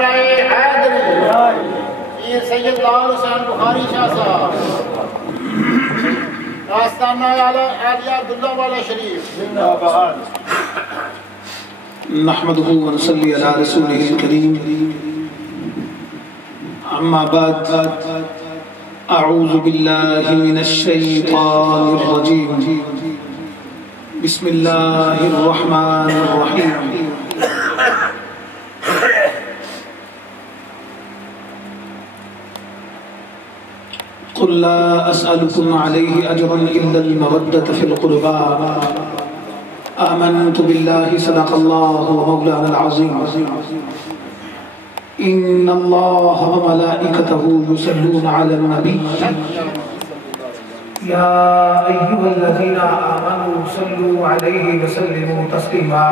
پیر سید لال حسین بخاری شاہ صاحب آستانہ عالیہ عبداللہ والا شریف زندہ باد نحمده ونصلي على رسوله الكريم اما بعد اعوذ بالله من الشيطان الرجيم بسم الله الرحمن الرحيم قل لا أسألكم عليه أجرا إلا المودة في القربى آمنت بالله صدق الله مولانا العظيم إن الله وملائكته يصلون على النبي يا أيها الذين آمنوا صلوا عليه وسلموا تسليما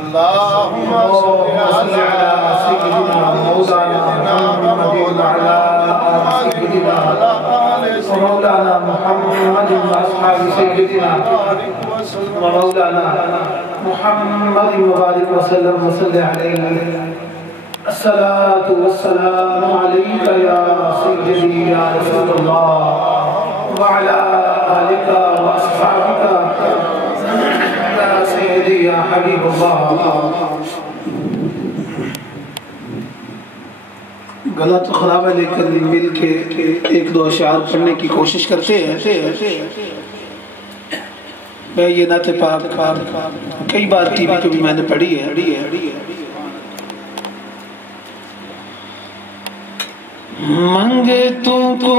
اللهم صل على سيدنا مولانا محمد وعلى آل سيدنا مولانا محمد وأصحاب سيدنا ومولانا محمد وبارك وسلم وصل عليه الصلاة والسلام عليك يا سيدي يا رسول الله وعلى آلك وأصحابك يا سيدي يا حبيب الله. گلا تو خراب ہے لیکن مل کے ایک دو اشعار پڑھنے کی کوشش کرتے ہیں. میں یہ نعت پاک کئی بار ٹی وی پہ بھی میں نے پڑھی ہے. منگتوں کو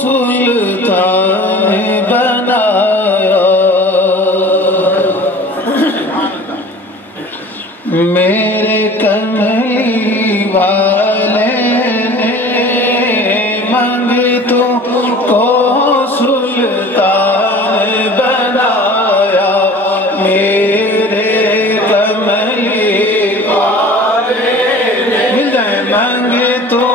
سلطان بنایا میرے کملی والے نے منگتوں کو سلطان بنایا میرے کملی والے نے مل جائے منگتوں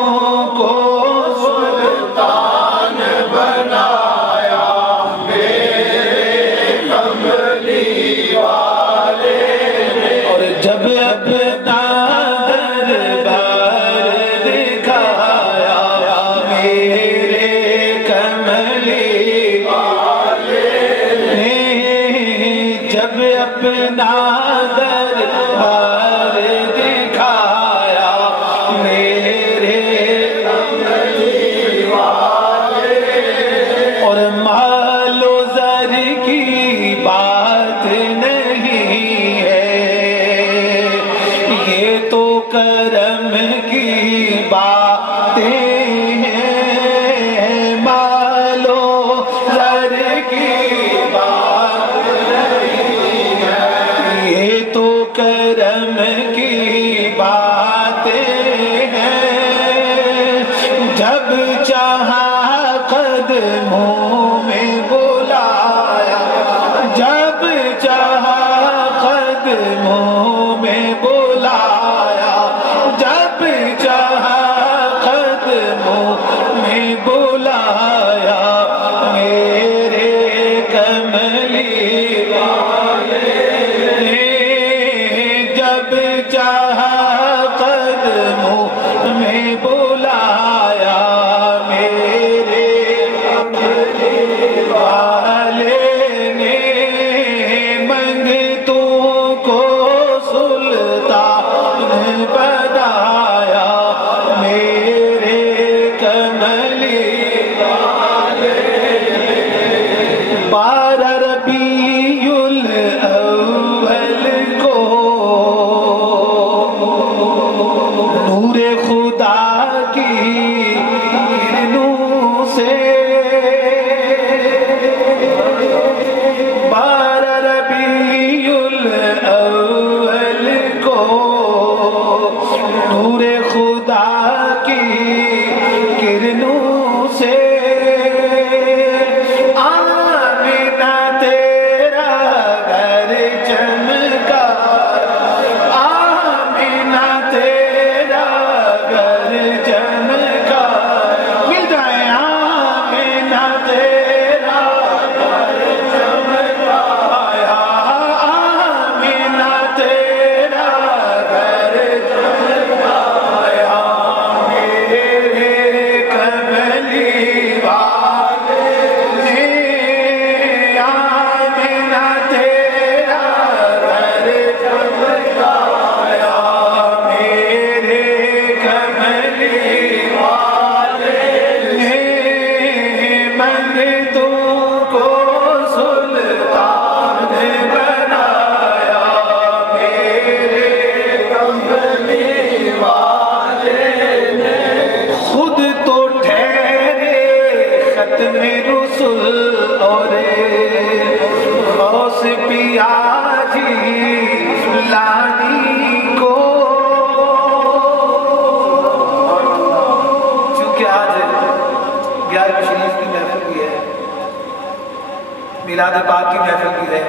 میلاد پاک کی محفل بھی ہے،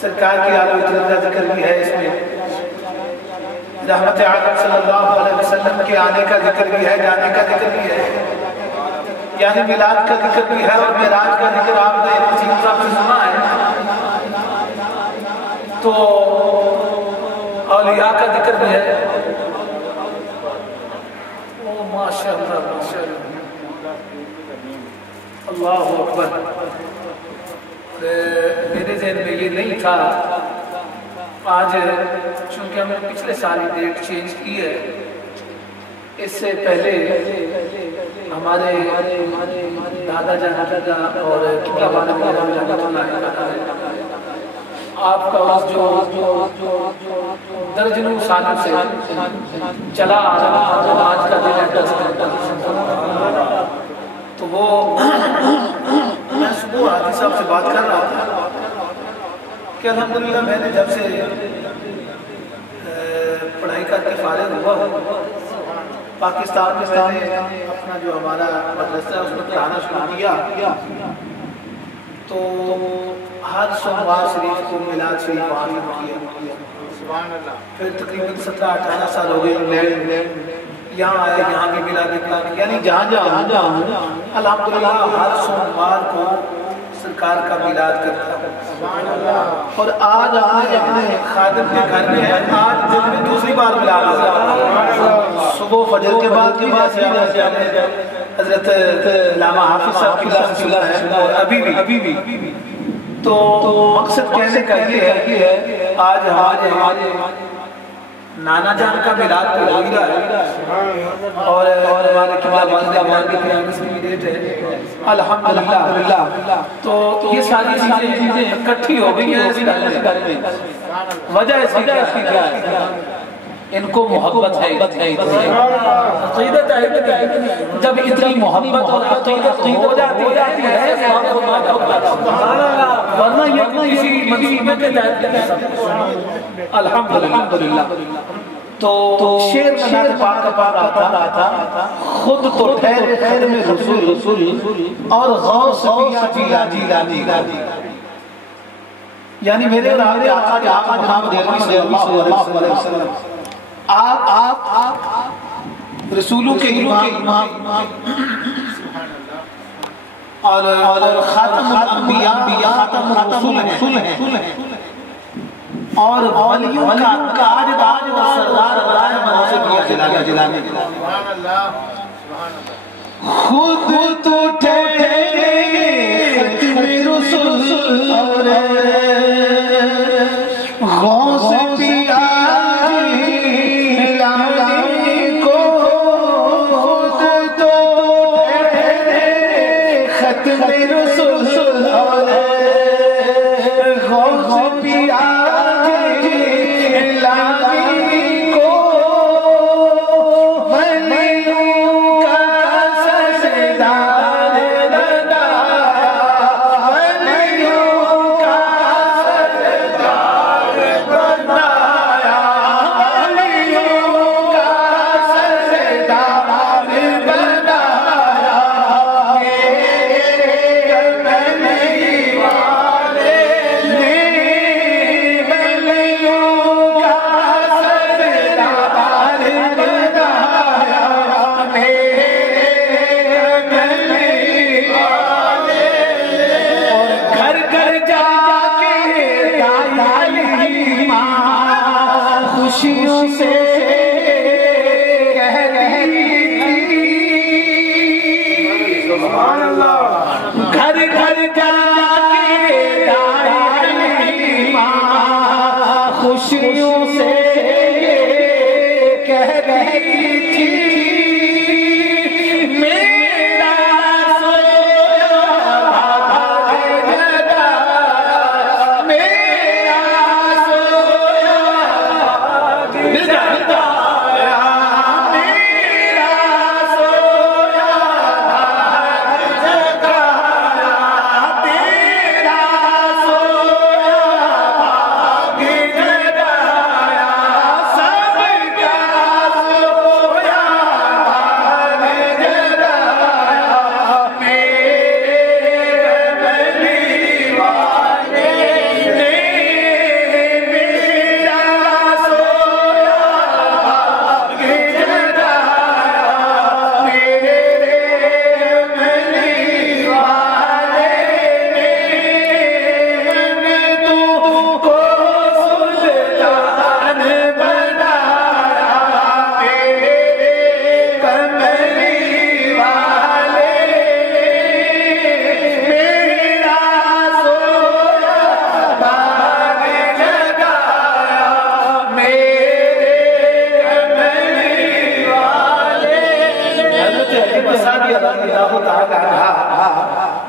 سرکار کی آل و اطرت کا ذکر بھی ہے، اس میں رحمت عالم صلی اللہ علیہ وسلم کے آنے کا ذکر بھی ہے، جانے کا ذکر بھی ہے، یعنی میلاد کا ذکر بھی ہے، اور معراج کا ذکر آپ نے کسی صاحب سے سنا ہے، تو اولیاء کا ذکر بھی ہے۔ او ماشاءاللہ ماشاءاللہ، اللہ اکبر۔ میرے ذہن میں یہ نہیں تھا، آج چونکہ ہم نے پچھلے سال ہی ڈیٹ چینج کی ہے، اس سے پہلے ہمارے دادا جان اور آپ کا جو درجنوں سالوں سے چلا آ رہا جو آج کا دن ہے، تو وہ میں صبح حاجی صاحب سے بات کر رہا تھا کہ الحمدللہ میں نے جب سے پڑھائی کر کے فارغ ہوا پاکستان میں میں نے اپنا جو ہمارا مدرسہ ہے اس میں پڑھانا شروع کیا، تو ہر سوموار شریف کو میلاد شریف وہاں کیا، پھر تقریباً 17-18 سال ہو گئے انگلینڈ، یہاں آیا، یہاں بھی میلاد پاک، یعنی جہاں الحمدللہ ہر سوموار کو سرکار کا میلاد کرتا ہوں، اور آج اپنے خادم کے گھر میں ہے، آج دن میں دوسری بار میلاد ہو رہا، صبح فجر کے بعد حضرت علامہ حافظ صاحب کی کلاس ہے، اور ابھی بھی تو مقصد کہنے کا یہ ہے آج ہمارے نانا جان کا میلاد تو ہو ہی رہا ہے، اور ہمارے قبلہ والد کی بھی ڈیٹ ہے الحمدللہ، تو یہ ساری چیزیں اکٹھی ہو گئی ہیں اس گھر میں، وجہ اس کی کیا ہے؟ ان کو محبت ہے، عقیدت ہے، جب اتنی محبت اور عقیدت ہو جاتی ہے ورنہ یہ کسی منصوبے کے تحت الحمدللہ۔ تو شیر میں پاک رہا تھا، خود تو ٹھہرے خدم رسول اور غوث پیا جیلانی، یعنی میرے آقا جناب دہلوی صلی اللہ علیہ وسلم آپ رسولوں کے امام اور خاتم الانبیاء، خاتم الرسول ہیں، اور ولیوں کا تاجدار و سردار برائے مناصب جلانے، خود تو ٹھہرے ختم رسول اور غوث پیا جیلانی کو، خود تو ٹھہرے ختم رسول اور غوث پیا کا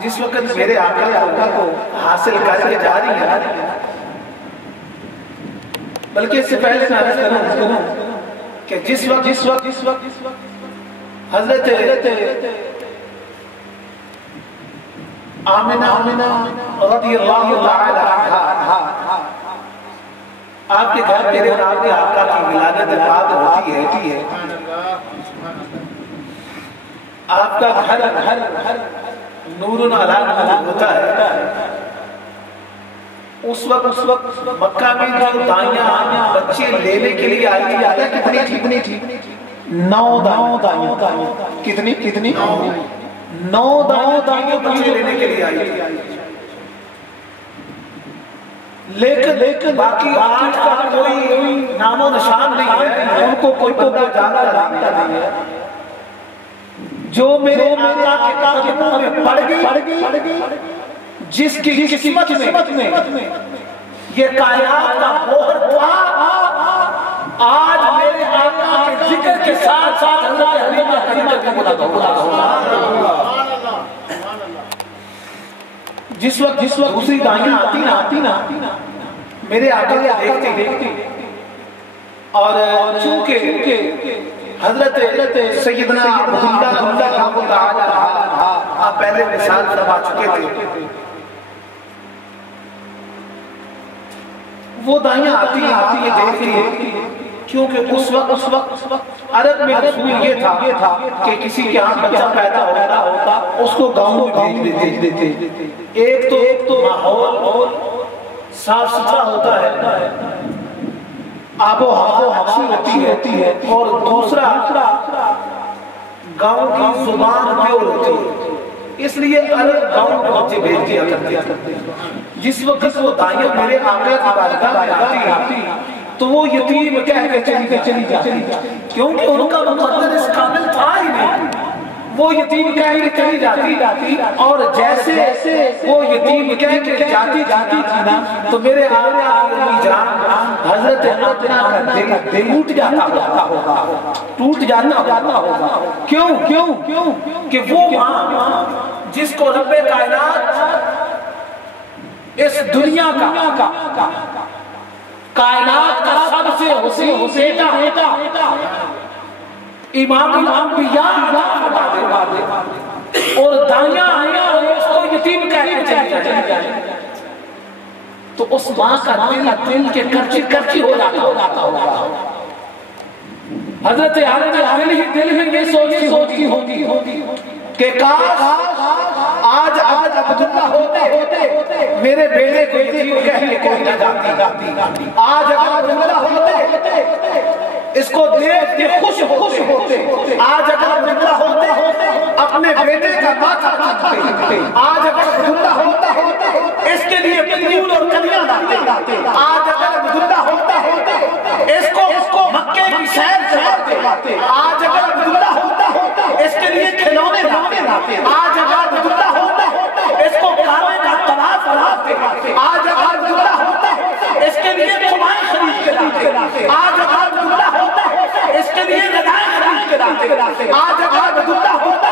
جس وقت میرے آقا کو حاصل کر کے جا رہی ہے، بلکہ اس سے پہلے میں عرض کروں کہ جس وقت حضرت آمنہ رضی اللہ تعالی عنہا آپ کے گھر میرے اور آپ کے آقا کی ولادت پاک ہوتی ہے، آپ کا گھر نور علی نور ہوتا ہے۔ اس وقت مکہ میں جو دائیاں بچے لینے کے لیے آئی تھی، کتنی تھی؟ 9 دائیاں۔ کتنی 9 دائیاں بچے لینے کے لیے آئی تھی، لیکن باقی 8 کا کوئی نام و نشان نہیں ہے، ان کو کوئی بندہ جانتا نہیں ہے۔ جو میرے آقا کے قدموں میں پڑ گئی، جس کی قسمت میں یہ کائنات کا بوہر تھا، آج میرے آقا کے ذکر کے ساتھ حضرت حلیمہ کو بلاتا ہوں۔ جس وقت دوسری دائیاں آتی نا، میرے آقا کو دیکھتی، اور چونکہ حضرت سیدنا عبداللہ رحمہ اللہ تعالی آپ پہلے مثال فرما چکے تھے، وہ دائیاں آتی دیکھتی، کیونکہ اس وقت عرب میں رسول یہ تھا کہ کسی کے ہاں بچہ پیدا ہوتا اس کو گاؤں میں بھیج دیتے۔ ایک تو ماحول صاف ستھرا ہوتا ہے، آب و ہوا اچھی ہوتی ہے، اور دوسرا گاؤں کی زبان پیور ہوتی ہے، اس لیے عرب گاؤں میں بچے بھیج دیا کرتے۔ جس وقت وہ دائیاں میرے آقا کی بارگاہ میں آتی تو وہ یتیم کہہ کے چلی جاتی، کیونکہ ان کا مقدر اس قابل تھا ہی نہیں، وہ یتیم کہہ کے چلی جاتی، اور جیسے وہ یتیم کہہ کے جاتی تھی نا، تو میرے آقا کی امی جان حضرت آمنہ کا دل ٹوٹ جاتا ہوگا۔ کیوں کہ وہ ماں جس کو رب کائنات اس دنیا کا کائنات کا سب سے حسین بیٹا امام الانبیاء اور دائیاں آئیں اور اس کو یتیم کہہ کے چلی جائیں، تو اس ماں کا دل کے کرچی ہو جاتا ہوگا۔ حضرت دل میں یہ سوچتی ہوگی کہ کاش آج عبداللہ ہوتے میرے بیٹے کو یتیم کہہ کے کوئی نہ جاتی، آج اگر عبداللہ ہوتے اس کو دیکھ کے خوش ہوتے، آج اگر عبداللہ ہوتے اپنے بیٹے کا ماتھا چومتے، آج اگر عبداللہ ہوتے اس کے لیے پھول اور کلیاں لاتے، آج اگر عبداللہ ہوتے اس کو مکے کی سیر کرواتے، آج اگر عبداللہ ہوتے اس کے لیے کھلونے لاتے، آج اگر عبداللہ ہوتے اس کو کعبے کا طواف کراتے، آج اگر عبداللہ ہوتے اس کے لیے قبائیں خرید کے لاتے، آج اگر عبداللہ ہوتے اس کے لیے ردائیں خرید کے لاتے، آج اگر عبداللہ ہوتے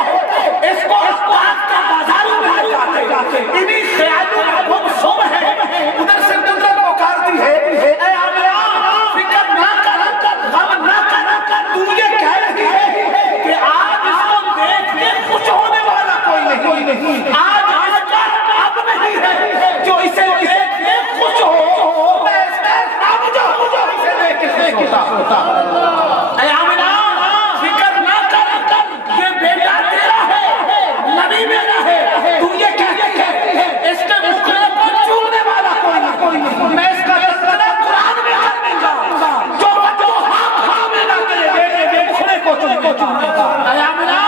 اس کو اسباق کے بازاروں میں لے جاتے۔ انہی خیالوں میں گم سم ہے، ادھر سے قدرت پکارتی ہے، اے آمنہ فکر نہ کر، غم نہ کر، تو یہ کہہ رہی ہے کہ آج اس کو دیکھ کے خوش ہونے والا کوئی نہیں، آج اس کا اب نہیں ہے جو اسے دیکھ کے خوش ہو، میں اس میں اب جو اسے دیکھ کے خوش ہوتا۔ اے آمنہ فکر نہ کر، یہ بیٹا تیرا ہے، نبی میرا ہے، تو یہ کہتی ہے اس کے مقرے پر چولنے والا کوئی نہیں، میں اس کا تذکرہ قرآن میں کر دوں گا، جو بچوں ہاتھ میں نہ کرے بیٹے کے مقرے کو چولنے گا۔ اے آمنہ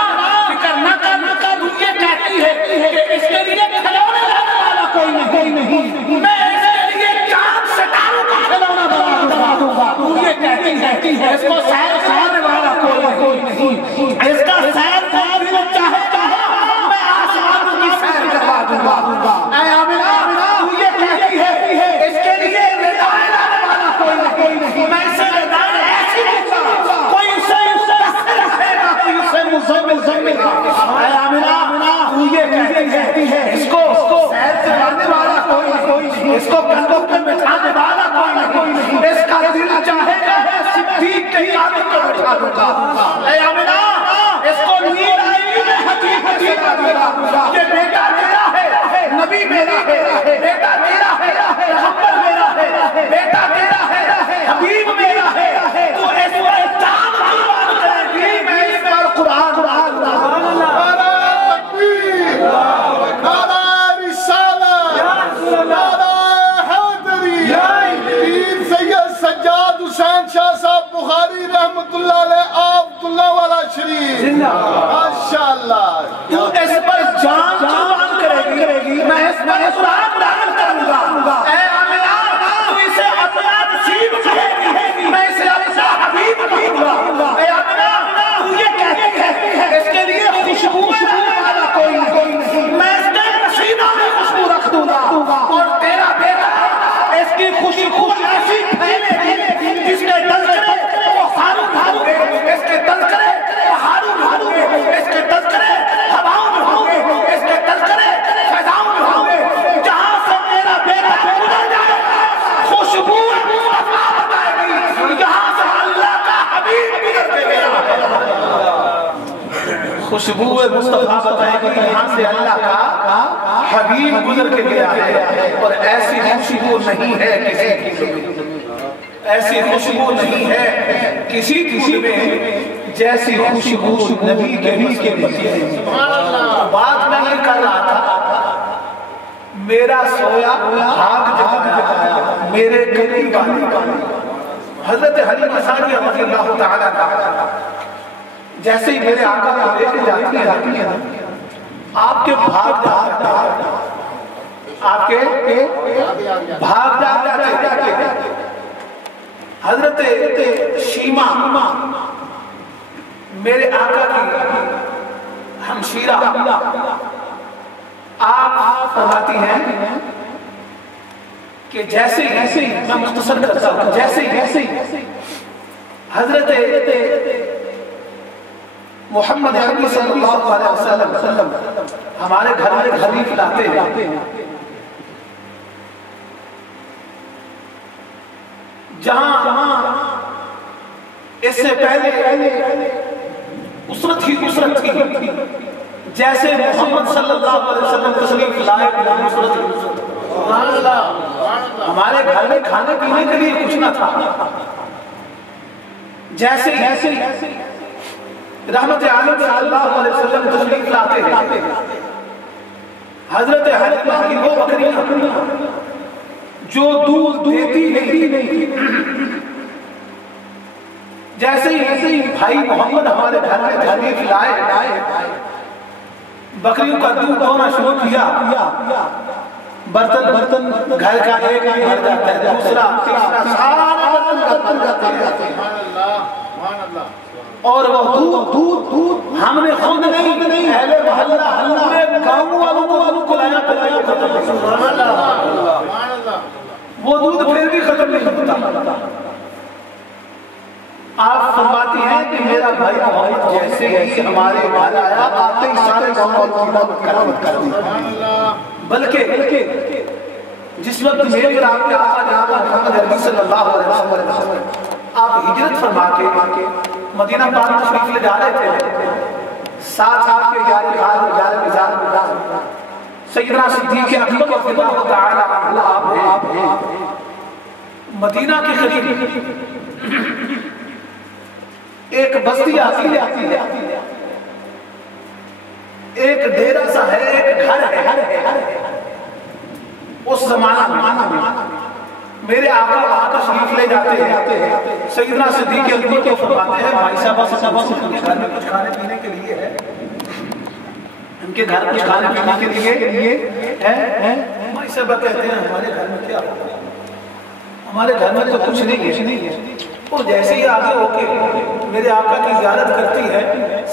فکر نہ کر، تو یہ کہتی ہے کہ اس کے لیے کھلونے والا کوئی نہیں، میں اس کے لیے چاند ستاروں کا کھلونا بنا دوں گا، تو یہ کہتی ہے اس کو سیر کرانے والا کوئی نہیں، اس کا سیر کرنے میں چاہے میں آسمانوں کی سیر کروا دوں گا۔ اے آمنہ تو یہ کہتی ہے اس کے لیے ردائیں لانے والا کوئی نہیں، میں اسے ردائیں ایسی دوں گا، کوئی اسے رکھے گا، کوئی اسے مزمل گا۔ اے آمنہ تو یہ کہتی ہے اس بچا دوں گا۔ اے آمنہ اس کو نیند آئی میں حقیقت بتا دوں گا کہ بیٹا تیرا ہے، نبی میرا ہے، بیٹا تیرا ہے، پیغمبر میرا ہے، بیٹا تیرا ہے، حبیب میرا ہے، تو اس پر جان قربان کرے گی، میں اس پر قرآن نعرہ تکبیر، نعرہ رسالت، نعرہ حیدری، پیر سید سجاد حسین شاہ صاحب بخاری رحمت اللہ علیہ عبد اللہ والا شریف، ماشاءاللہ۔ تو اس پر جان قربان کرے گی، میں اس پر قرآن داخل کروں گا۔ اے آمنہ تو اسے اپنا نصیب کہے گی، میں اسے اپنا حبیب کہوں گا۔ اے آمنہ تو یہ کہتی ہے اس کے لیے خوشبو رکھنے والا کوئی نہیں، میں اس کے نصیبہ میں خوشبو رکھ دوں گا، اور تیرا بیٹا اس کی خوشبو ایسی پھیلے گی جس کے تذکرے وہ ہارون ہوں گے، اس کے تذکرے وہ ہارون ہوں گے، اس کے تذکرے ہواؤں ہوں گے، اس کے تذکرے فضاؤں ہوں گے، جہاں سے میرا بیٹا گزر جائے گا خوشبو مصطفیٰ بتائے گی، یہاں سے اللہ کا حبیب گزر کے گیا ہے، خوشبو مصطفیٰ بتائے گی یہاں سے اللہ کا حبیب گزر کے گیا ہے، اور ایسی خوشبو نہیں ہے کسی کی، ایسی خوشبو نہیں ہے کسی کی میں جیسی خوشبو نبی کے لیے۔ بات میں یہ کر رہا تھا، میرا سویا بھاگ جگایا میرے قریب آنے، حضرت حلیمہ سعدیہ رضی اللہ تعالیٰ عنہا جیسے ہی میرے آقا کو لے کے جاتی ہیں آپ کے بھاگ جاتے، آپ کے بھاگ جاتے، حضرت شیمہ میرے آقا کی ہمشیرہ آپ فرماتی ہیں کہ جیسے ہی میں مختصر کرتا ہوں، جیسے ہی حضرت محمد عربی صلی اللہ علیہ وسلم ہمارے گھر میں تشریف لاتے ہیں، جہاں اس سے پہلے اسرت تھی، جیسے محمد صلی اللہ علیہ وسلم تشریف لائے ہمارے گھر میں کھانے پینے کے لیے کچھ نہ تھا، جیسے رحمت عالم صلی اللہ علیہ وسلم تشریف لاتے ہیں، حضرت حلیمہ کی وہ بکریاں جو دودھ دیتی نہیں، جیسے ہی بھائی محمد ہمارے گھر میں تشریف لائے، بکریوں کا دودھ دونا شروع کیا، برتن گھر کا ایک بھر جاتا ہے، دوسرا تیسرا سارا برتن جاتے ہیں، اور وہ دودھ ہم نے خود نہیں، اہل محلہ ہم نے گاؤں والوں کو لایا، وہ دودھ پھر بھی ختم نہیں ہوتا۔ آپ فرماتی ہیں کہ میرا بھائی محمد جیسے ہی ہمارے گھر آیا، آتے ہی سارے گاؤں والوں کی مدد کر دی، بلکہ جس وقت میرے آپ کے آقا جناب محمد عربی صلی اللہ علیہ وسلم آپ ہجرت فرما کے مدینہ پاک تشریف لے جا رہے تھے، ساتھ آپ کے یار مزار سیدنا صدیق اکبر رضی اللہ تعالی عنہ آپ ہیں، مدینہ کے قریب ایک بستی آتی ہے، ایک ڈیرا سا ہے، ایک گھر ہے، اس زمانہ میں میرے آقا وہاں کا شریف لے جاتے ہیں، سیدنا صدیق اکبر کو فرماتے ہیں بھائی صاحب ان کے گھر میں کچھ کھانے پینے کے لیے ہے، ان کے گھر کچھ کھانے پینے کے لیے ہے، بھائی صاحب کہتے ہیں ہمارے گھر میں کیا ہوگا، ہمارے گھر میں تو کچھ نہیں ہے، اور جیسے ہی آگے ہو کے میرے آقا کی زیارت کرتی ہے،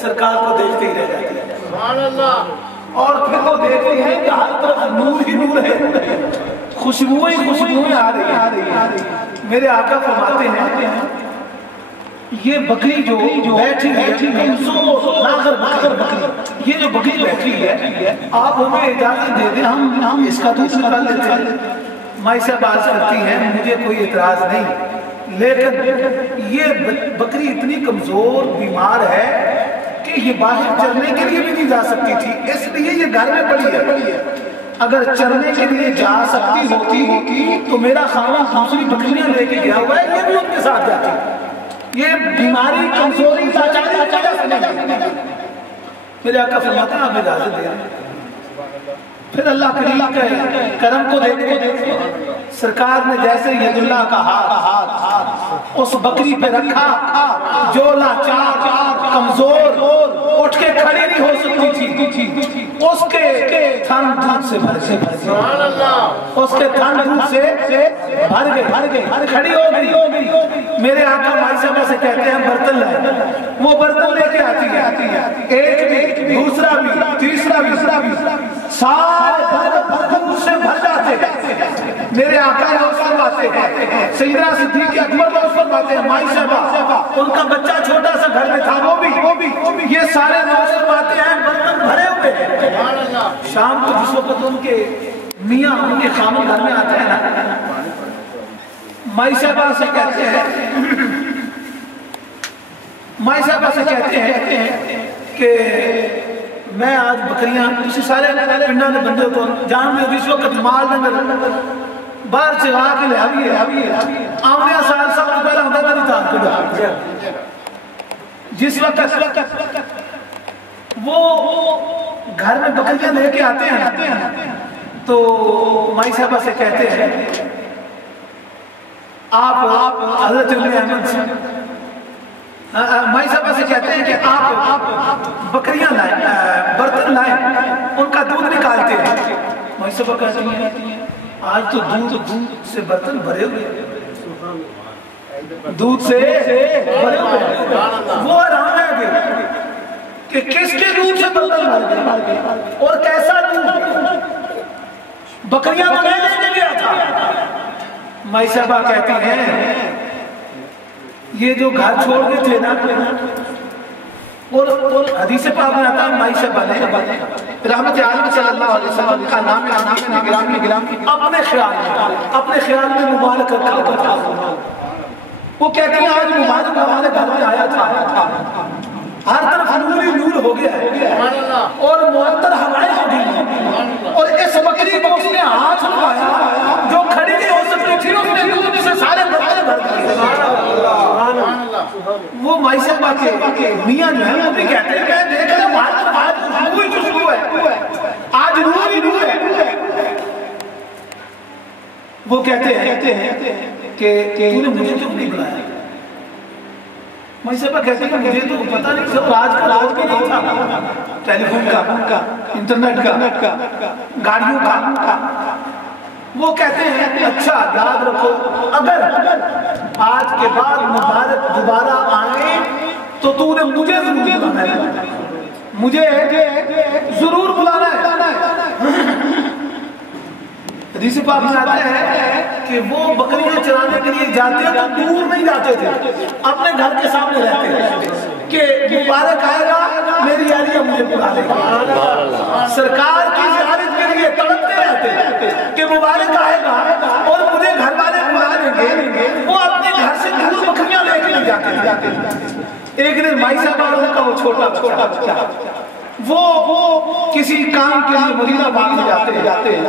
سرکار کو دیکھتے ہی رہ جاتی ہے، سبحان اللہ، اور پھر وہ دیکھتے ہیں کہ ہر طرف نور ہی نور ہے، خوشبوئیں آ رہی ہیں، میرے آقا فرماتے ہیں یہ بکری جو بیٹھی ہے، ناغر بکری، یہ جو بکری بیٹھی ہے آپ ہمیں اجازت دے دیں ہم اس کا دودھ نکال لیتے ہیں، مائی صاحب عرض کرتی ہیں مجھے کوئی اعتراض نہیں، لیکن یہ بکری اتنی کمزور بیمار ہے کہ یہ باہر چرنے کے لیے بھی نہیں جا سکتی تھی، اس لیے یہ گھر میں پڑی ہے۔ اگر چرنے کے لیے جا سکتی ہوتی تو میرا خاوند دوسری بکریاں لے کے گیا ہوا ہے، یہ بھی ان کے ساتھ جاتی۔ یہ بیماری کمزوری لاچاری کی وجہ سے نہیں۔ میرے آقا فرماتے ہیں آپ اجازت دے رہے ہیں۔ پھر اللہ کے کرم کو دیکھو، سرکار نے جیسے ید اللہ کا ہاتھ اس بکری پہ رکھا جو لاچار کمزور اٹھ کے کھڑی نہیں ہو سکتی تھی، اس کے تھن دودھ سے بھر گئے، اس کے تھن دودھ سے بھر گئے، کھڑی ہو گئی۔ میرے آقا مائی صاحبہ سے کہتے ہیں برتن لائے، وہ برتن لے کے آتی ہے، ایک بھی دوسرا بھی تیسرا بھی سارے برتن سے بھر جاتے ہیں۔ میرے آقا نے اس پر باتیں ہیں، سیدنا صدیق اکبر نے اس پر باتیں ہیں، مائی صاحبہ ان کا بچہ چھوٹا سا گھر میں تھا، وہ بھی یہ سارے نوازر باتیں ہیں، برتن بھرے ہوئے ہیں۔ شام کو جس وقت ان کے میاں ان کے خامن گھر میں آتے ہیں نا، مائی صاحبہ سے کہتے ہیں کہ میں آج بکریاں تسی سارے پنڈا نے بندے تو جان میں جس وقت مال نے باہر چگا کے لے آئیے آمنے سال سب تو پہلا ہوتا نہیں تھا۔ جس وقت وہ گھر میں بکریاں لے کے آتے ہیں تو مائی صاحبہ سے کہتے ہیں آپ حضرت ابن احمد سے مائی صاحبہ سے کہتے ہیں کہ آپ بکریاں لائیں، برتن لائیں، ان کا دودھ نکالتے ہیں۔ مائی صاحبہ کہتے ہیں آج تو دودھ سے برتن بھرے ہوئے، دودھ سے بھرے ہوئے، وہ حیران ہے کہ کس کے دودھ سے برتن بھر گئے اور کیسا دودھ، بکریاں تو نہیں لے کے گیا تھا۔ مائی صاحبہ کہتی ہیں یہ جو گھر چھوڑ کے تھے نا، اور حدیث پاک میں آتا ہے مائی صاحبہ نے رحمت عالم صلی اللہ علیہ وسلم کا نام گرامی اپنے خیال میں مبارک رکھا تھا۔ وہ کہتے ہیں آج مبارک ہمارے گھر میں آیا تھا، ہر طرف نور ہی نور ہو گیا ہے اور معطر ہوائیں ہو گئی، اور اس بکری کو اس نے ہاتھ لگایا جو کھڑی نہیں ہو سکتی تھی، اس نے دودھ سے سارے برتن بھر دیے۔ وہ مائی صاحبہ کے میاں جو ہے وہ بھی کہتے ہیں میں دیکھ رہا ہوں خوشبو ہی خوشبو ہے، آج نور ہی نور ہے۔ وہ کہتے ہیں کہ تو نے مجھے کیوں نہیں بلایا؟ مائی صاحبہ کہتے ہیں کہ مجھے تو پتہ نہیں سب آج کا راج بھی نہیں تھا، ٹیلی فون کا، انٹرنیٹ کا، گاڑیوں کا۔ وہ کہتے ہیں اچھا یاد رکھو اگر آج کے بعد مبارک دوبارہ آئے تو تو نے مجھے ضرور بلانا ہے، مجھے ضرور بلانا ہے۔ حدیث پاک میں آتا ہے کہ وہ بکریاں چرانے کے لیے جاتے تو دور نہیں جاتے تھے، اپنے گھر کے سامنے رہتے ہیں کہ مبارک آئے گا میری اہلیہ مجھے بلا لے گا۔ سرکار کی زیارت کے لیے تڑپتے رہتے کہ مبارک آئے گا اور مجھے گھر والے بلا لیں گے، وہ اپنے گھر سے دور بکریاں لے کے جاتے۔ ایک دن مائی صاحبہ کا وہ چھوٹا بچہ وہ کسی کام کے لیے مدینہ پاک میں جاتے ہیں،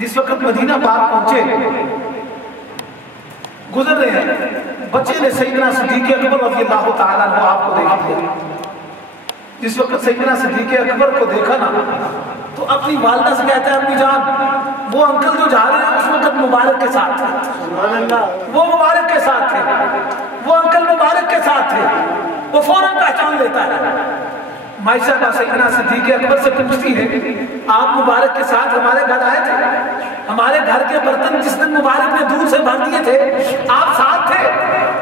جس وقت مدینہ پاک پہنچے گزر رہے ہیں، بچے نے سیدنا صدیق اکبر رضی اللہ تعالیٰ عنہ آپ کو دیکھ لیا۔ جس وقت سیدنا صدیق اکبر کو دیکھا نا تو اپنی والدہ سے کہتا ہے اپنی جان وہ انکل جو جا رہے ہیں اس وقت مبارک کے ساتھ تھے، وہ مبارک کے ساتھ تھے، وہ انکل مبارک کے ساتھ تھے، وہ فوراً پہچان لیتا ہے۔ مائی صاحبہ سیدنا صدیق اکبر سے پوچھتی ہے آپ مبارک کے ساتھ ہمارے گھر آئے تھے، ہمارے گھر کے برتن جس دن مبارک نے دودھ سے بھر دیے تھے آپ ساتھ تھے؟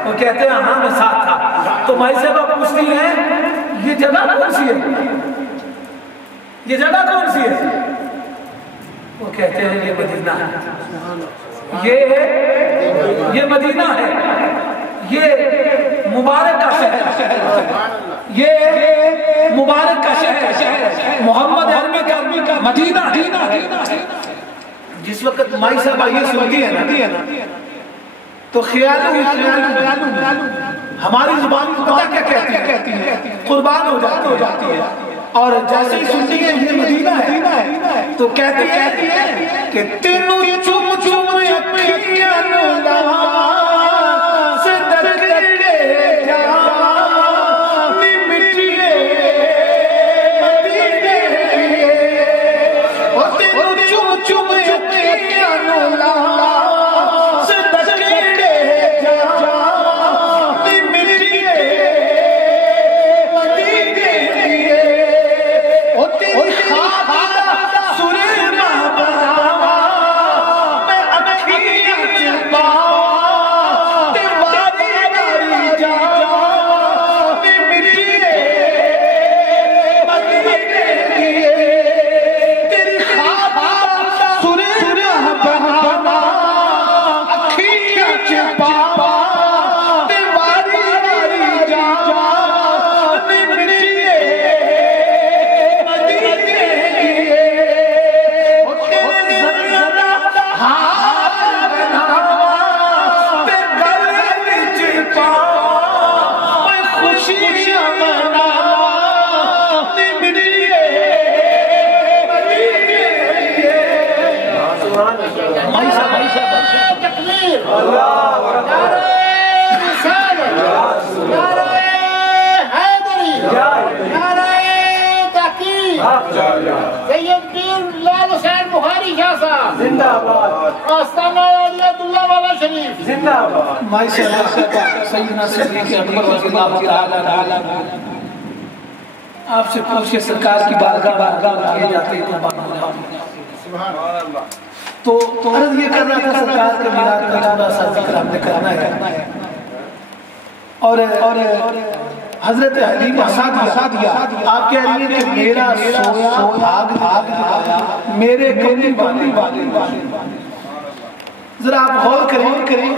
وہ کہتے ہیں ہاں میں ساتھ تھا۔ تو مائی صاحبہ پوچھتی ہیں یہ جگہ کون سی ہے، یہ جگہ کون سی ہے؟ وہ کہتے ہیں یہ مدینہ ہے، یہ مدینہ ہے، یہ مبارک کا شہر، یہ مبارک کا شہر، محمد عربی کا مدینہ ہے۔ جس وقت مائی صاحبہ یہ سنتی ہے نا تو خیال ہماری زبان پتہ کیا کہتی ہے؟ قربان ہو جاتی ہے. اور جیسے ہی سنتی ہے یہ مدینہ ہے تو کہتی ہے کہ تینوں چم چم اکھیاں لا آپ سے پوچھے سرکار کی بارگاہ کیے جاتے تو عرض یہ کرنا تھا سرکار کے میلاد کا تھوڑا سا ذکر ہم نے کرنا ہے. اور حضرت حلیمہ سعدیہ آپ کہہ رہی ہیں کہ میرا سویا بھاگ آیا میرے کملی والے. ذرا آپ غور کریں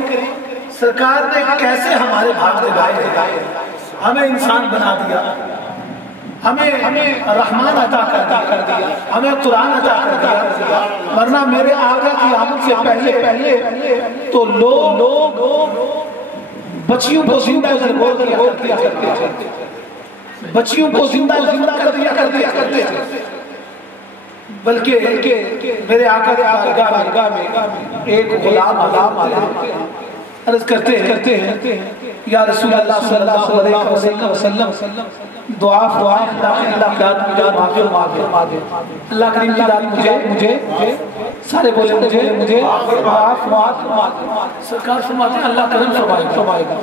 سرکار نے کیسے ہمارے بھاگ لگائے, ہمیں انسان بنا دیا, ہمیں رحمان عطا کر دیا, ہمیں قرآن عطا کر دیا. ورنہ میرے آقا کی آمد سے پہلے تو لوگ بچیوں کو زندہ کیا کرتے تھے, بچیوں کو زندہ کر دیا کرتے تھے. بلکہ میرے آقا کی بارگاہ میں ایک غلام عرض کرتے ہیں یا رسول اللہ صلی اللہ علیہ وسلم دعا اللہ کریم کی ذات مجھے سارے بولے مجھے سرکار فرماتے ہیں اللہ کرم فرمائے گا.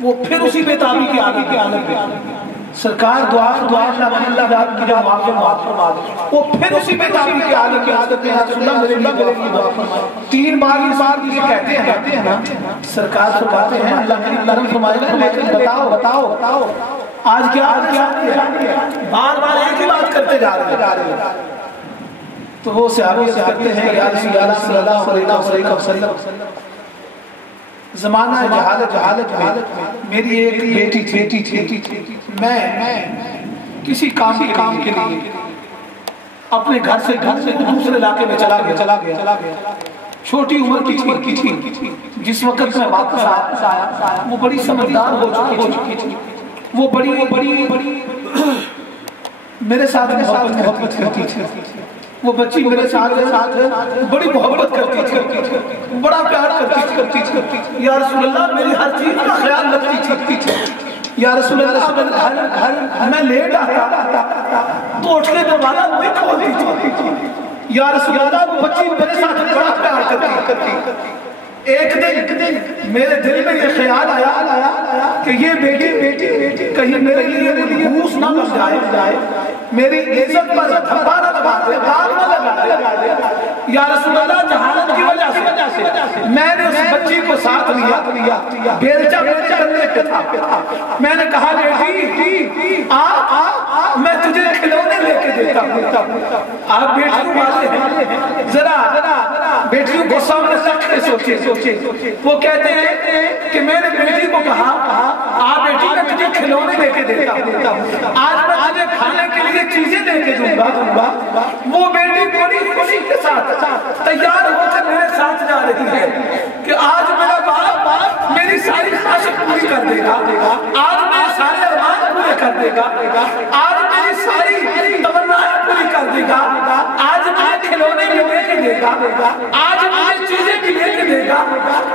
وہ پھر اسی بے تابی کی عالم میں سرکار دعا اللہ ذات کی معاف فرما دے. وہ پھر اسی بے تابی کی عالم کی عادت میں رسول اللہ میرے لیے دعا فرمائے. 3 بار یہ کہتے ہیں نا سرکار فرماتے ہیں اللہ کرم فرمائے گا. لیکن بتاؤ آج کیا بار ایک ہی بات کرتے جا رہے ہیں. تو وہ صحابی سے کہتے ہیں یا رسول اللہ صلی اللہ علیہ وسلم زمانہ جہالت میں میری ایک بیٹی تھی. میں کسی کام کے لیے اپنے گھر سے دوسرے علاقے میں چلا گیا. چھوٹی عمر کی تھی. جس وقت میں واپس آیا وہ بڑی سمجھدار ہو چکی تھی. وہ بڑی میرے ساتھ محبت کرتی تھی. وہ بچی میرے ساتھ بڑی محبت کرتی تھی, بڑا پیار کرتی تھی. یا رسول اللہ میری ہر چیز کا خیال رکھتی تھی. یا رسول اللہ گھر میں لیٹ آتا تو اٹھ کے دروازہ نہیں کھولتی تھی. یا رسول اللہ وہ بچی میرے ساتھ بڑا پیار کرتی. ایک دن میرے دل میں یہ خیال آیا کہ یہ بیٹی کہیں میرے لیے گھوس نہ بن جائے, میری عزت پر دھبا نہ لگا دے, داغ نہ لگا دے. یا رسول اللہ جہالت کی وجہ سے میں نے اس بچی کو ساتھ لیا. بیلچہ میرے کندھے پہ تھا. میں نے کہا بیٹی آ میں تجھے کھلونے لے کے دیتا ہوں. آپ بیٹیوں والے ہیں, ذرا بیٹیوں کو سامنے رکھ کے سوچے. وہ کہتے ہیں کہ میں نے بیٹی کو کہا آپ بیٹی میں تجھے کھلونے لے کے دیتا ہوں, آج میں تجھے کھانے کے لیے چیزیں دے کے دوں گا. وہ بیٹی بڑی خوشی کے ساتھ تیار ہو کر میرے ساتھ جا رہی ہے کہ آج میرا پوری کر دے گا، آج میرے سارے ارمان پورے کر دے گا، آج میری ساری تمنائیں پوری کر دے گا، آج مجھے کھلونے بھی لے کے دے گا، آج مجھے چیزیں بھی لے کے دے گا،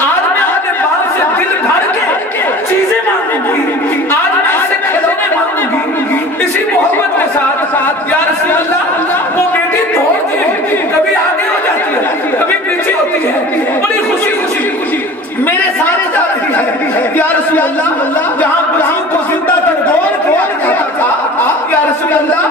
آج میں اپنے باپ سے دل بھر کے چیزیں مانگوں گی، آج میں اسے کھلونے مانگوں گی، اسی محبت کے ساتھ یا رسول اللہ وہ بیٹی دوڑتی ہے، کبھی آگے ہو جاتی ہے، کبھی پیچھے ہوتی ہے، بڑی خوشی میرے ساتھ جا رہی ہے یا رسول اللہ، جہاں بچوں کو زندہ درگور کیا جاتا تھا یا رسول اللہ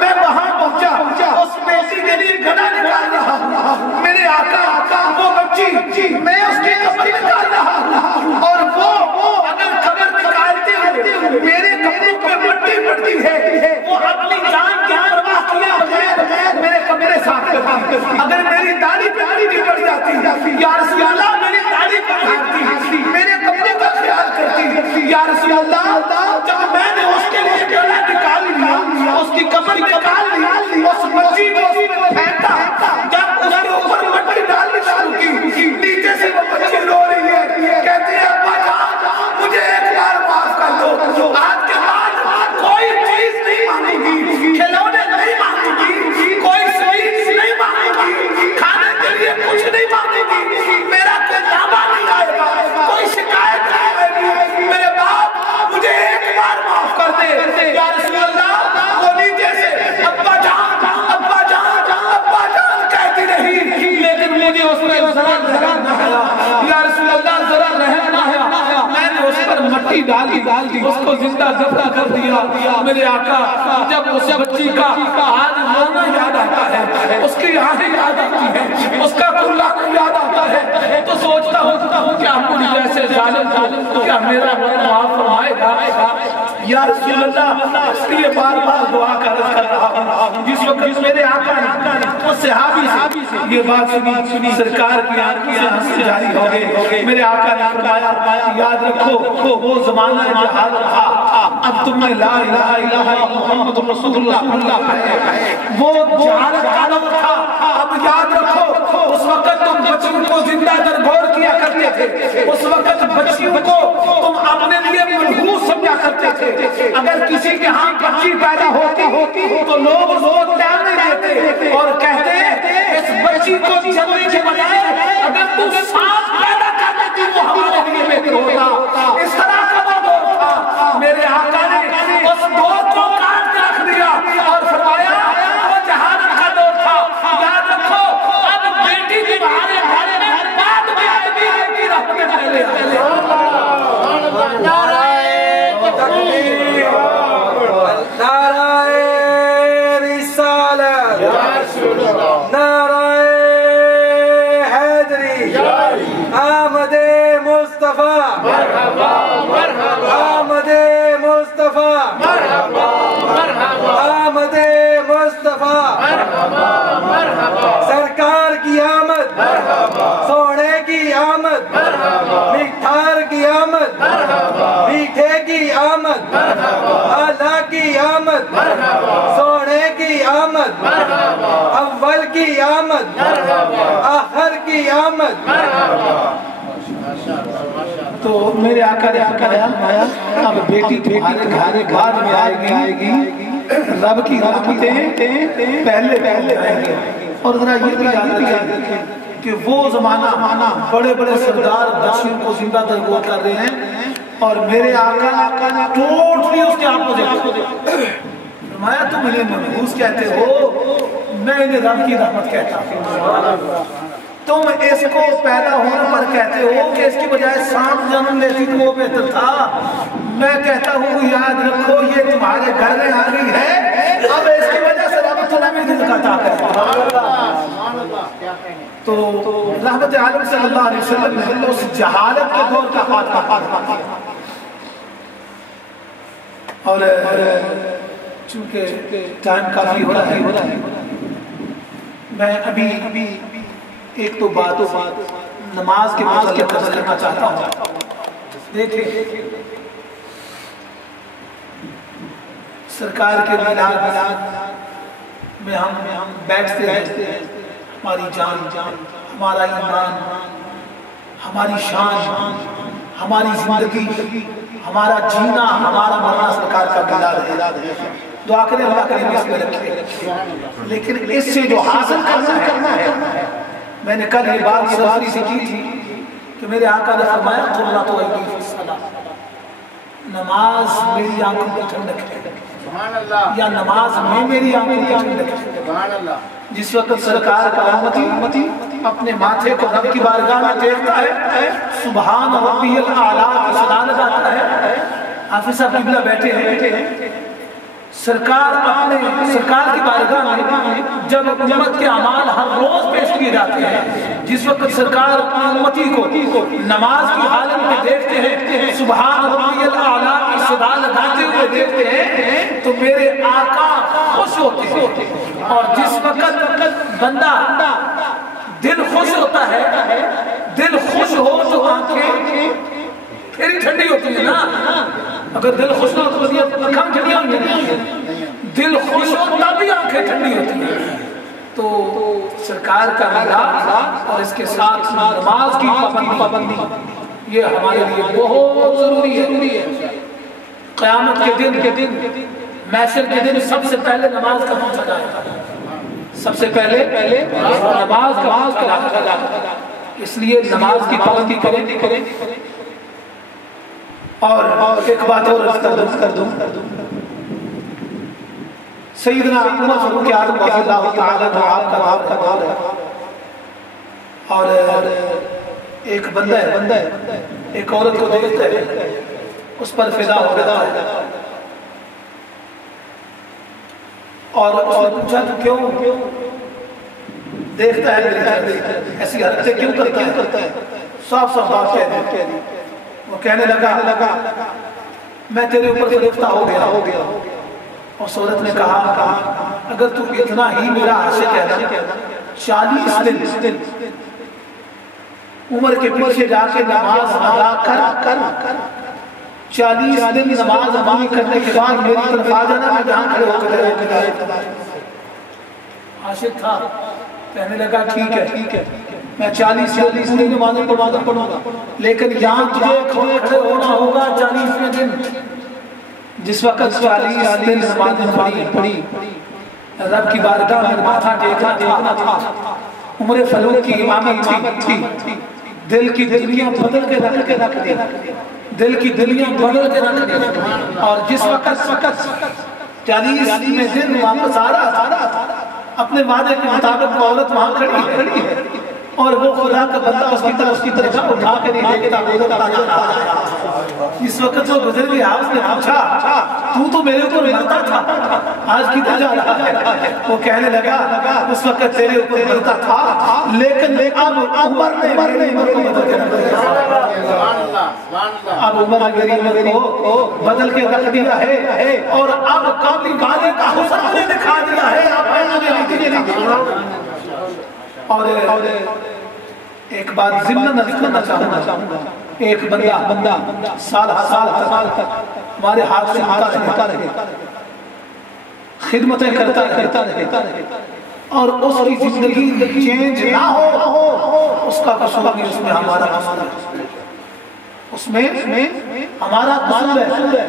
میں وہاں پہنچا، اس بیٹی کے لیے گھڑا نکال رہا ہوں، میرے آقا وہ بچی میں اس کی قبر نکال رہا ہوں، اور وہ اگر قبر نکالتے ہوئے میرے کپڑوں پہ مٹی پڑتی ہے، وہ اپنی جان کی پرواہ کیے بغیر میرے کپڑے صاف کرتی، اگر میری داڑھی پہ مٹی پڑ جاتی یا رسول اللہ میری داڑھی پہ جھاڑتی، میرے کپڑے کا خیال کرتی یا رسول اللہ، جب میں نے اس کے لیے گلا نکال لیا، اس کی قبر نکال لی، اس بچی کو اس میں پھینکا، جب اس کے اوپر مٹی ڈالنی شروع کی، نیچے سے وہ بچی رو رہی ہے، کہتی ہے ابا جان مجھے ایک بار معاف کر دو، آج کے بعد کوئی چیز نہیں مانگوں گی، کھلونے نہیں مانگوں گی، کوئی سویٹس نہیں مانگوں گی، کھانے کے لیے کچھ نہیں مانگوں گی، میرا کوئی دعویٰ نہیں آئے گا، کوئی شکایت نہیں آئے گی، میرے باپ مجھے ایک بار معاف کر دے یا رسول اللہ، وہ نیچے سے ابا جان کہتی رہی، لیکن مجھے اس میں ذرا رحم نہ آیا یا رسول اللہ، ذرا رحم نہ آیا، میں نے اس پر مٹی ڈالی، اس کو زندہ دفن کر دیا، میرے آقا جب اس بچی کا آج رونا یاد آتا ہے، اس کی آہیں یاد آتی ہے، اس کا کھلانا یاد آتا ہے، تو سوچتا ہوں کیا مجھ جیسے ظالم کو کیا میرا معاف فرمائے گا یا رسول اللہ، اس لیے بار بار دعا کر رہا ہوں، جس وقت میرے آقا نے اس صحابی سے یہ بات سنی، سرکار کی آنکھوں سے ہنسی جاری ہو گئی، میرے آقا نے فرمایا یاد رکھو وہ زمانہ جہاد رہا، اب تم نے لا الہ الا اللہ محمد رسول اللہ ہے، وہ جہاد کا دور تھا، اب یاد رکھو اس وقت تم بچوں کو زندہ درگور کیا کرتے تھے، اس وقت بچیوں کو تم اپنے لیے منحوس سمجھا کرتے تھے، اگر کسی کے ہاں بچی پیدا ہوتی تو لوگ اس کو ٹال نہیں دیتے اور کہتے اس بچی کو جلنے کے بجائے اگر تو سانپ پیدا کر دیتی وہ ہمارے لیے بہتر ہوتا، اس طرح کا وہ دور تھا، میرے آقا نے اس دور کو کاٹ کے رکھ دیا اور فرمایا وہ جہانت کا دور تھا، یاد رکھو اب بیٹی تمہارے گھر میں بعد میں آئے گی رحمت پہلے نعرہ تکبیر، نعرہ رسالت، نعرہ حیدری، آمد مصطفیٰ، آمد مصطفیٰ، آمد مصطفیٰ، سرکار کی آمد، سونے کی آمد، مٹھار کی آمد، میٹھے کی آمد، آلہ کی آمد، سونے کی آمد، اول کی آمد، آخر کی آمد۔ تو میرے آقا نے فرمایا اب بیٹی تمہارے گھر بعد میں آئے گی، رب کی رحمتیں پہلے رہیں گے، اور ذرا یہ بھی یاد رکھیں کہ وہ زمانہ بڑے بڑے سردار بچیوں کو زندہ درگور کر رہے ہیں، اور میرے آقا نے ٹوٹلی اس کے اپوزٹ فرمایا تم انہیں منحوس کہتے ہو، میں انہیں رب کی رحمت کہتا ہوں، تم اس کو پیدا ہونے پر کہتے ہو کہ اس کی بجائے سانپ جنم لیتی تو وہ بہتر تھا، میں کہتا ہوں یاد رکھو یہ تمہارے گھر میں آ گئی ہے، اب اس کی وجہ سے رب تمہیں بھی دل کا طاقت ہے۔ تو رحمت عالم صلی اللہ علیہ وسلم نے اس جہالت کے دور کا خاتمہ، اور چونکہ ٹائم کافی ہو رہا ہے، میں ابھی ایک تو بات نماز کے متعلق کرنا چاہتا ہوں۔ دیکھیں سرکار کے میلاد میں ہم بیٹھتے ہیں، ہماری جان، ہمارا ایمان، ہماری شان، ہماری زندگی، ہمارا جینا، ہمارا مرنا سرکار کا میلاد ہے. دعا کریں اللہ کریم اس میں رکھے. لیکن اس سے جو حاصل کرنا ہے، میں نے کل یہ بات سرفری سے کی تھی کہ میرے آقا نے فرمایا قرۃ عینی فی الصلاۃ، نماز میری آنکھوں کی ٹھنڈک ہے، یا نماز میں میری آنکھوں کی ٹھنڈک ہے. جس وقت سرکار کا امتی اپنے ماتھے کو رب کی بارگاہ میں ٹیکتا ہے، سبحان ربی الاعلیٰ کی صدا لگاتا ہے. حافظ صاحب قبلہ بیٹھے ہیں، سرکار کی بارگاہ میں جب امت کے اعمال ہر روز پیش کیے جاتے ہیں، جس وقت سرکار اپنی امتی کو نماز کی حالت میں دیکھتے ہیں، سبحان ربی الاعلیٰ کی صدا لگاتے ہوئے دیکھتے ہیں، تو میرے آقا خوش ہوتے ہیں. اور جس وقت بندہ دل خوش ہوتا ہے، دل خوش ہو تو آنکھیں پھر ہی ٹھنڈی ہوتی ہے نا. اگر دل خوش ہو تو کم ٹھنڈی ہوتی ہے، دل خوش ہو تب بھی آنکھیں ٹھنڈی ہوتی ہیں. تو سرکار کا میلاد اور اس کے ساتھ نماز کی پابندی یہ ہمارے لیے بہت ضروری ہے. قیامت کے دن محشر کے دن سب سے پہلے نماز کا پوچھا جائے گا، سب سے پہلے نماز کا پوچھا جائے گا. اس لیے نماز کی پابندی کریں. اور ایک بات اور عرض کر دوں، سیدنا عمر فاروق اعظم رضی اللہ تعالی عنہ آپ کا دور ہے، اور ایک بندہ ہے، ایک عورت کو دیکھتا ہے، اس پر فدا ہو جاتا ہے. اور اس نے پوچھا تو کیوں دیکھتا ہے، ایسی حرکتیں کیوں کرتا ہے؟ صاف بات کہہ دی. وہ کہنے لگا میں تیرے اوپر سے رفتہ ہو گیا. اور عورت نے کہا اگر تو اتنا ہی میرا عاشق ہے نا، 40 دن عمر کے پیچھے جا کے نماز ادا کر، 40 دن نماز ادا کرنے کے بعد میری طرف آ جانا، میں جہاں کھڑے ہو کر عاشق تھا. کہنے لگا ٹھیک ہے، میں 40 پوری نمازیں پڑھوں گا، لیکن یہاں تجھے کھڑے ہونا ہوگا 40ویں دن. جس وقت 40 دن نمازیں پڑھی، رب کی بارگاہ میں ماتھا ٹیکنا تھا. عمر فاروق کی امامت تھی، دل کی دلیاں بدل کے رکھ دی، دل کی دلیاں بدل کے رکھ دی. اور جس وقت 40ویں دن واپس آ رہا تھا، اپنے وعدے کے مطابق عورت وہاں کھڑی ہے، اور وہ خدا کا بندہ اس کی طرف اٹھا کے نہیں دیکھتا. اس وقت وہ گزر گیا، اس نے پوچھا تو میرے اوپر مرتا تھا، آج کدھر جا رہا ہے؟ وہ کہنے لگا اس وقت تیرے اوپر مرتا تھا، لیکن اب عمر نے میری عمر کو بدل کے رکھ دیا. اب عمر میری عمر کو بدل کے رکھ دیا ہے، اور اب کامی والے کا حسن نے دکھا دیا ہے. اور ایک بات ضمن نظر کرنا چاہوں گا، ایک بندہ سال تک ہمارے ہاتھ سے ہوتا رہے، خدمتیں کرتا رہے، اور اس کی زندگی چینج نہ ہو، اس کا قصور نہیں، اس میں ہمارا قصور ہے، اس میں ہمارا قصور ہے،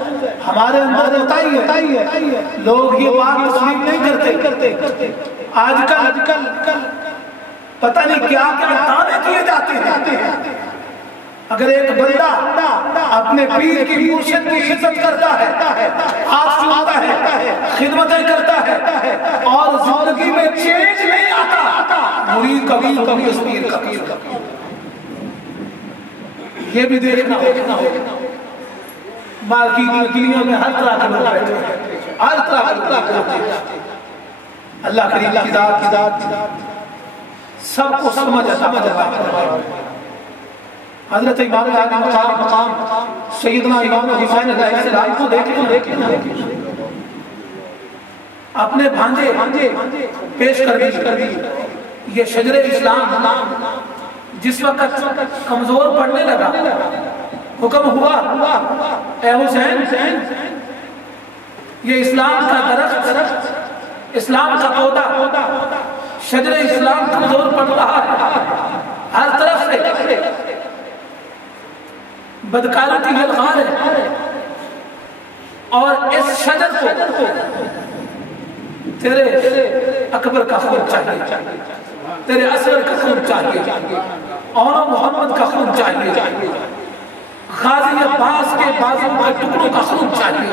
ہمارے اندر ہوتا ہی ہے. لوگ یہ بات تسلیم نہیں کرتے. آج کل پتہ نہیں کیا دعوے کیے جاتے ہیں. اگر ایک بندہ اپنے پیر کی مرشد کی عزت کرتا ہے، ہاتھ جوڑتا ہے، خدمتیں کرتا ہے، اور زندگی میں چینج نہیں آتا، مرید کبھی اس پیر کا یہ بھی دیکھنا ہوگا. مارکیٹ میں دنیا میں ہر طرح کے لوگ بیٹھے ہیں، ہر طرح کے لوگ بیٹھے ہیں. اللہ کریم کی ذات سب کو سمجھ آتا. حضرت امام مقام سیدنا امام حسین علیہ السلام کو دیکھیں، اپنے بھانجے پیش کر دی. یہ شجر اسلام جس وقت کمزور پڑنے لگا، حکم ہوا اے حسین، یہ اسلام کا درخت، اسلام کا پودا، شجر اسلام کمزور پڑ رہا ہے ہر طرف سے. بدکارتی یہ غار ہے اور اس شجر کو تیرے اکبر کا خون چاہیے، تیرے اصغر کا خون چاہیے، اور محمد کا خون چاہیے، غازی عباس کے بازو کے ٹکڑوں کا خون چاہیے۔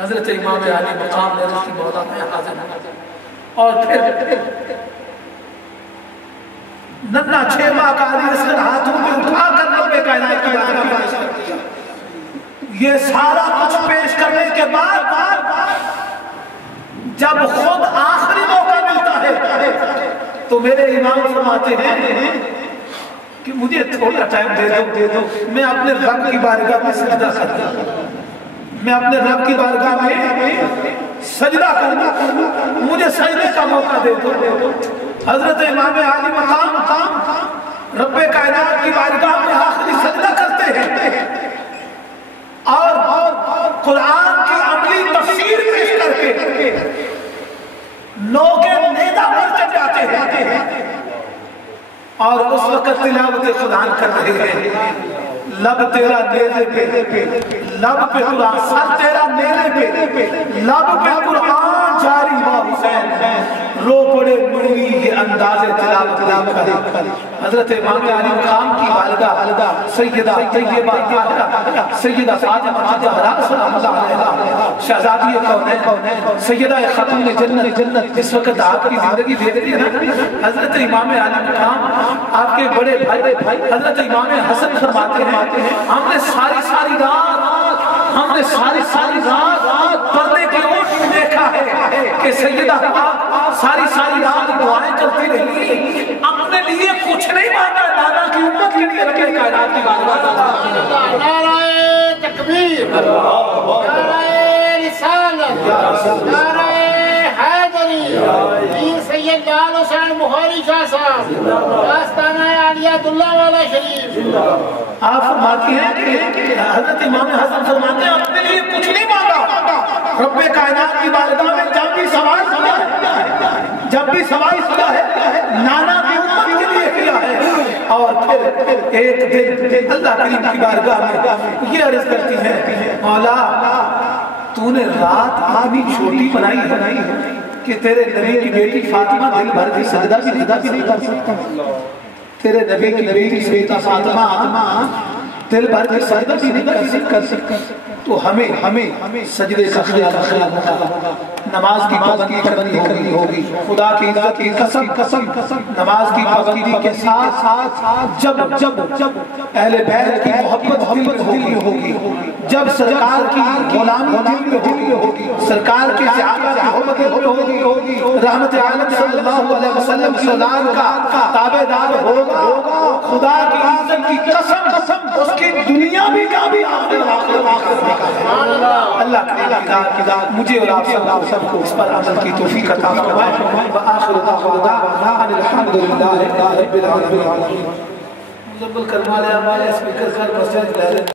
حضرت امام علی مقام نے رسی مولا میں حاضر ہے، اور پھر ننا 6 ماہ کا علی اصغر ہاتھوں میں اٹھا کر رب کائنات کی بارگاہ میں یہ سارا کچھ پیش کرنے کے بعد جب خود آخری موقع ملتا ہے تو میرے امام فرماتے ہیں کہ مجھے تھوڑا ٹائم دے دو، میں اپنے رب کی بارگاہ میں سجدہ کرتا ہوں، میں اپنے رب کی بارگاہ میں سجدہ کرتا، مجھے سجدے کا موقع دے دو۔ حضرت امام علی مقام رب کائنات کی بارگاہ میں آخری سجدہ کرتے ہیں اور قرآن کی عملی تفسیر پیش کر کے نوکے نیدہ پر چڑھ جاتے ہیں اور اس وقت تلاوت قرآن کر رہے ہیں۔ لب تیرا نیزے پہ، لب پہ قرآن، سر تیرا نیزے پہ، لب پہ قرآن جاری ہوا حسین، رو پڑے مڑی یہ انداز تلاوت کر۔ حضرت امام علی مقام کی والدہ سیدہ طیبہ طاہرہ سیدہ فاطمہ زہرا سلام اللہ علیہا، شہزادی کونین، سیدہ خاتون جنت، جس وقت آپ کی زندگی دیکھتی ہے نا، حضرت امام علی مقام آپ کے بڑے بھائی حضرت امام حسن فرماتے ہیں ہم نے ساری رات پردے کی اوٹ میں دیکھا ہے کہ سیدہ ساری رات دعائیں کرتی رہی، اپنے لیے کچھ نہیں مانگا، نانا کی امت کے لیے رب کائنات کی بارگاہ۔ نعرہ تکبیر، نعرہ رسالت، نعرہ حیدری، پیر سید جلال حسین بخاری شاہ صاحب، آستانہ عالیۃ اللہ والا شریف۔ آپ فرماتی ہیں کہ حضرت امام حسن فرماتے ہیں اپنے لیے کچھ نہیں مانگا، رب کائنات کی بارگاہ میں جب بھی سوال کیا ہے نانا کی امت کے لیے کیا ہے، اور پھر ایک دن اللہ کریم کی بارگاہ میں یہ عرض کرتی ہے مولا تو نے رات اتنی چھوٹی بنائی ہے کہ تیرے نبی کی بیٹی فاطمہ دل بھر کے سجدہ بھی نہیں کر سکتا، تیرے نبی کی بیٹی سیدہ فاطمہ دل بھر کے سجدہ بھی نہیں کر سکتا، تو ہمیں سجدے کا خیال ہوگا، نماز کی پابندی کرنی ہوگی، خدا کی عزت کی قسم نماز کی پابندی کے ساتھ جب اہل بیت کی محبت دل میں ہوگی، جب سرکار کی غلامی دل میں ہوگی، سرکار کے صحابہ کی محبت دل میں ہوگی، رحمت عالم صلی اللہ علیہ وسلم کی اولاد کا تابعدار ہوگا، خدا کی عزت کی قسم اس کی دنیا بھی کامیاب آخرت۔ اللہ کی ذات مجھے اور آپ سب کو اس پر عمل کی توفیق عطا فرمائے۔ وآخر دعوانا ان الحمدللہ رب العالمین۔ مزبل کلمہ لے ہمارے اسپیکر کر مسجد